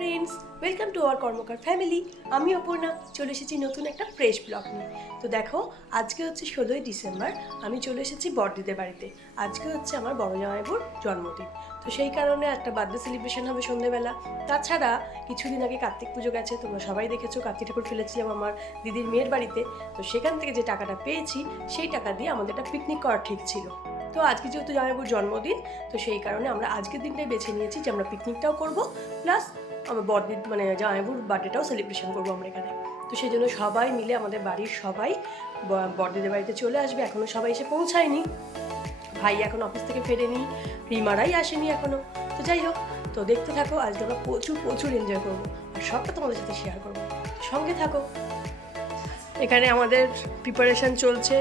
Friends welcome to our Karmakar family আমি অপর্ণা, চলে এসেছি নতুন একটা ফ্রেশ ব্লগ নিয়ে। তো দেখো, আজকে হচ্ছে ষোলোই ডিসেম্বর, আমি চলে এসেছি বড়দিদের বাড়িতে। আজকে হচ্ছে আমার বড় জামাইবুর জন্মদিন। তো সেই কারণে একটা বার্থডে সেলিব্রেশন হবে সন্ধেবেলা। তাছাড়া কিছুদিন আগে কার্তিক পুজো গেছে, তোমরা সবাই দেখেছ, কার্তিক ঠাকুর ফেলেছিলাম আমার দিদির মেয়ের বাড়িতে। তো সেখান থেকে যে টাকাটা পেয়েছি, সেই টাকা দিয়ে আমাদের একটা পিকনিক করা ঠিক ছিল। তো আজকে যেহেতু জামাইবুর জন্মদিন, তো সেই কারণে আমরা আজকের দিনটাই বেছে নিয়েছি যে আমরা পিকনিকটাও করব প্লাস আমার বড়দিন মানে জামাইবুর বার্থডেটাও সেলিব্রেশন করব আমরা এখানে। তো সেই জন্য সবাই মিলে আমাদের বাড়ির সবাই বড়দিদের বাড়িতে চলে আসবে। এখনও সবাই এসে পৌঁছায়নি। ভাই এখন অফিস থেকে ফেরেনি। রিমারাই আসেনি এখনও তো যাই হোক, তো দেখতে থাকো আজকে আমরা প্রচুর প্রচুর এনজয় করব। আর সবটা তোমাদের সাথে শেয়ার করব। সঙ্গে থাকো। এখানে আমাদের প্রিপারেশন চলছে।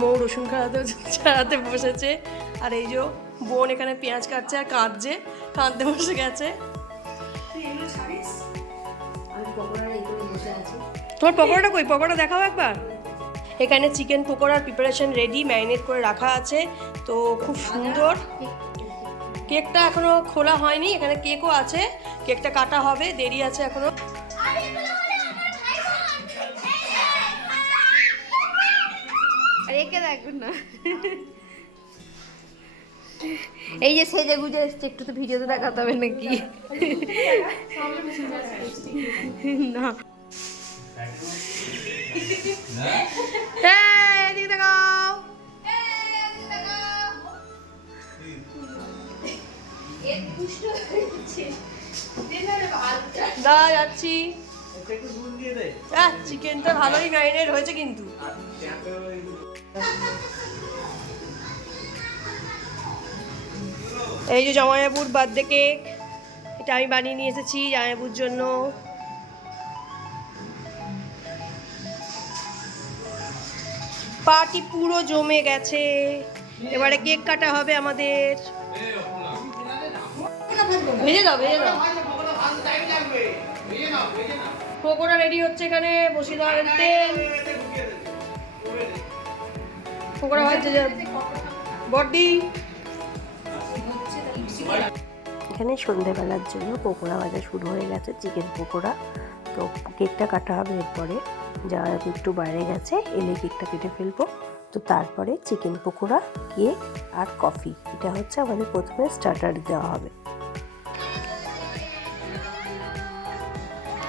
মৌ রসুন খাওয়াতে ছাড়াতে বসেছে। আর এই যে বোন এখানে পেঁয়াজ কাটছে আর কাঁদছে। কাঁদতে বসে গেছে। তোমার পকোড়াটা কই? পকোড়া দেখাও একবার। এখানে চিকেন পকোড়ার প্রিপারেশন রেডি ম্যারিনেট করে রাখা আছে। তো খুব সুন্দর। কেকটা এখনও খোলা হয়নি এখানে কেকও আছে। কেকটা কাটা হবে দেরি আছে এখনও। রেখে দেখবেন না। এই যে সেজে গুজে এসছে একটু তো ভিডিওতে দেখাতে হবে নাকি? না। এদিকে দেখাও দাঁড়া, যাচ্ছি। চিকেনটা ভালোই ম্যারিনেট হয়েছে কিন্তু। এই যে জামাইবাবুর বার্থডে কেক এটা আমি বানিয়ে নিয়ে এসেছি জামাইবাবুর জন্য। পার্টি পুরো জমে গেছে। এবারে কেক কাটা হবে আমাদের। দাও দাও। পকোড়া রেডি হচ্ছে এখানে, বসিয়ে দেওয়া তেল। পকোড়া বডি এখানে সন্ধেবেলার জন্য পকোড়া ভাজা শুরু হয়ে গেছে, চিকেন পকোড়া। তো কেকটা কাটা হবে এরপরে। যা একটু বাইরে গেছে, এলে কেকটা কেটে ফেলব। তো তারপরে চিকেন পকোড়া, কেক আর কফি। এটা হচ্ছে আমাদের প্রথমে স্টার্টার দেওয়া হবে।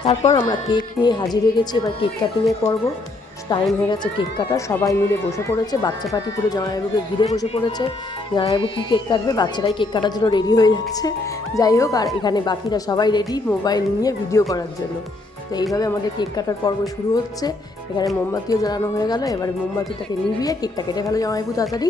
তারপর আমরা কেক নিয়ে হাজির হয়ে গেছি। এবার কেক কাটিংয়ে পর্ব টাইম হয়ে গেছে কেক কাটা সবাই মিলে বসে পড়েছে। বাচ্চা পাটি পুরো জামাইবাবুকে ঘিরে বসে পড়েছে। জামাইবাবু কী কেক কাটবে? বাচ্চারাই কেক কাটার জন্য রেডি হয়ে যাচ্ছে। যাই হোক, আর এখানে বাকিরা সবাই রেডি মোবাইল নিয়ে ভিডিও করার জন্য। তো এইভাবে আমাদের কেক কাটার পর্ব শুরু হচ্ছে। এখানে মোমবাতিও জ্বালানো হয়ে গেল। এবারে মোমবাতিটাকে নিভিয়ে কেকটা কেটে ফেলো জামাইপু তাড়াতাড়ি।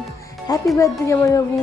Happy birthday জামাইবাবু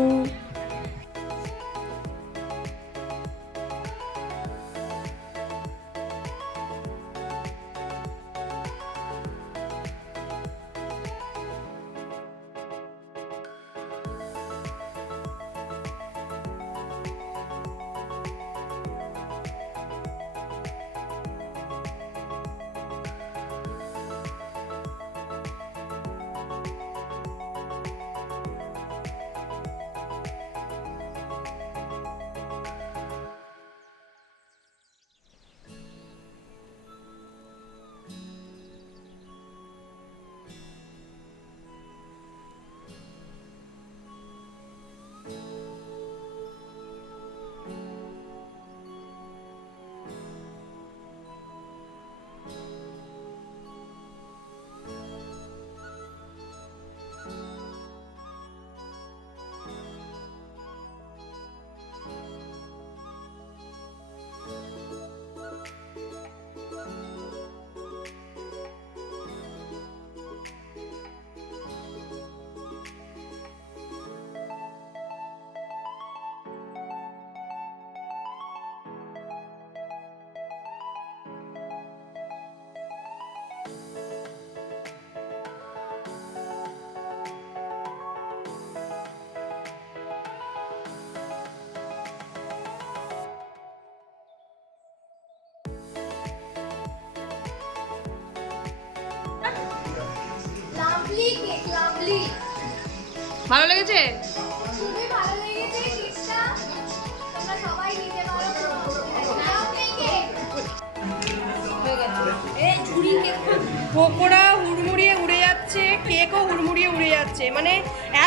ঝুড়ি লেগেছে? পকোড়া হুড়মুড়িয়ে উড়ে যাচ্ছে কেকও হুড়মুড়িয়ে উড়ে যাচ্ছে। মানে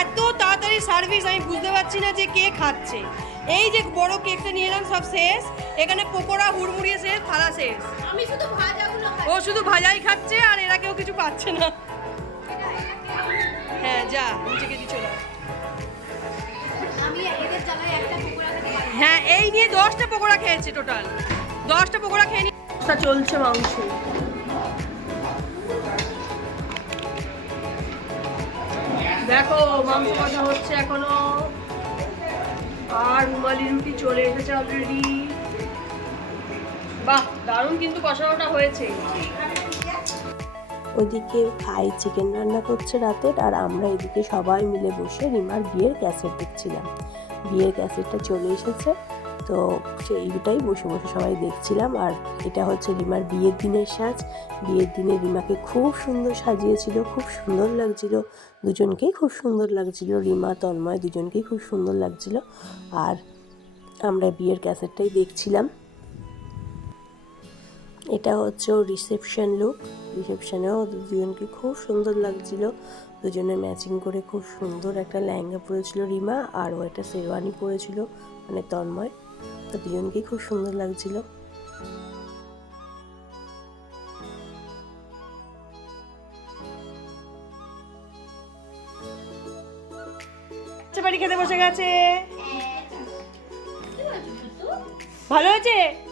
এত তাড়াতাড়ি সার্ভিস আমি বুঝতে পারছি না যে কে খাচ্ছে। এই যে বড় কেকটা নিয়ে এলাম সব শেষ। এখানে পকোড়া হুড়মুড়িয়ে শেষ থালা শেষ। আমি শুধু ভাজাগুলো ও শুধু ভাজাই খাচ্ছে আর এরা কেউ কিছু পাচ্ছে না। হ্যাঁ যা নিচে গিয়ে চলে আয়। আমি এদের জ্বালায় একটা পকোড়া খেতে পারি। হ্যাঁ এই নিয়ে দশটা পকোড়া খেয়েছে টোটাল দশটা পকোড়া খেয়ে নিয়ে চলছে মাংস। দেখো মাংস কষা হচ্ছে এখনও। আর রুমালি রুটি চলে এসেছে অলরেডি বাহ দারুণ কিন্তু কষানোটা হয়েছে। ওইদিকে ভাই চিকেন রান্না করছে রাতের আর আমরা এদিকে সবাই মিলে বসে রিমার বিয়ের ক্যাসেট দেখছিলাম। বিয়ের ক্যাসেটটা চলে এসেছে। তো সেইটাই বসে বসে সবাই দেখছিলাম আর এটা হচ্ছে রিমার বিয়ের দিনের সাজ। বিয়ের দিনে রিমাকে খুব সুন্দর সাজিয়েছিল, খুব সুন্দর লাগছিল। দুজনকেই খুব সুন্দর লাগছিল। রিমা, তন্ময় দুজনকেই খুব সুন্দর লাগছিল। আর আমরা বিয়ের ক্যাসেটটাই দেখছিলাম। এটা হচ্ছে ওর রিসেপশন লুক রিসেপশনেও দুজনকে খুব সুন্দর লাগছিল। দুজনে ম্যাচিং করে খুব সুন্দর একটা লেহেঙ্গা পরেছিল রিমা আর ও একটা শেরওয়ানি পরেছিল মানে তন্ময়। তো দুজনকেই খুব সুন্দর লাগছিল। খেতে বসে গেছে। ভালো হয়েছে?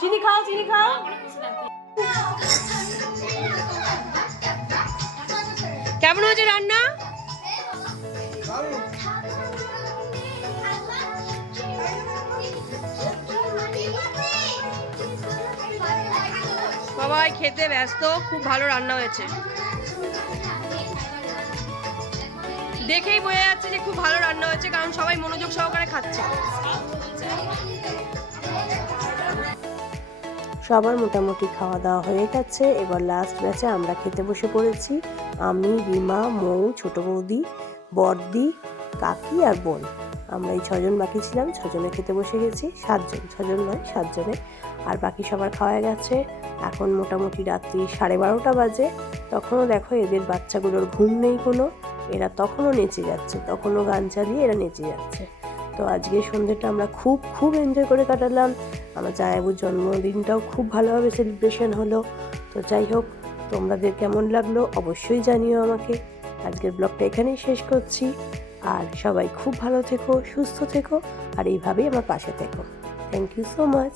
চিনি খাও চিনি খাও। কেমন হয়েছে রান্না? সবাই খেতে ব্যস্ত, খুব ভালো রান্না হয়েছে। দেখেই বোঝা যাচ্ছে যে খুব ভালো রান্না হয়েছে, কারণ সবাই মনোযোগ সহকারে খাচ্ছে। সবার মোটামুটি খাওয়া দাওয়া হয়ে গেছে। এবার লাস্ট ব্যাচে আমরা খেতে বসে পড়েছি। আমি, রিমা, মৌ, ছোট বৌদি, বর্দি, কাকি আর বোন। আমরা এই ছজন বাকি ছিলাম, ছজনে খেতে বসে গেছি। সাতজন, ছজন নয়, সাতজনে। আর বাকি সবার খাওয়া গেছে। এখন মোটামুটি রাত্রি সাড়ে বারোটা বাজে। তখনও দেখো এদের বাচ্চাগুলোর ঘুম নেই কোনো। এরা তখনও নেচে যাচ্ছে, তখনও গান চালিয়ে এরা নেচে যাচ্ছে। তো আজকে সন্ধ্যেটা আমরা খুব খুব এনজয় করে কাটালাম। আমার জায়াবুর জন্মদিনটাও খুব ভালোভাবে সেলিব্রেশন হলো। তো যাই হোক, তোমাদের কেমন লাগল অবশ্যই জানিও আমাকে। আজকের ব্লগটা এখানেই শেষ করছি। আর সবাই খুব ভালো থেকো, সুস্থ থেকো, আর এইভাবেই আমার পাশে থেকো। Thank you so much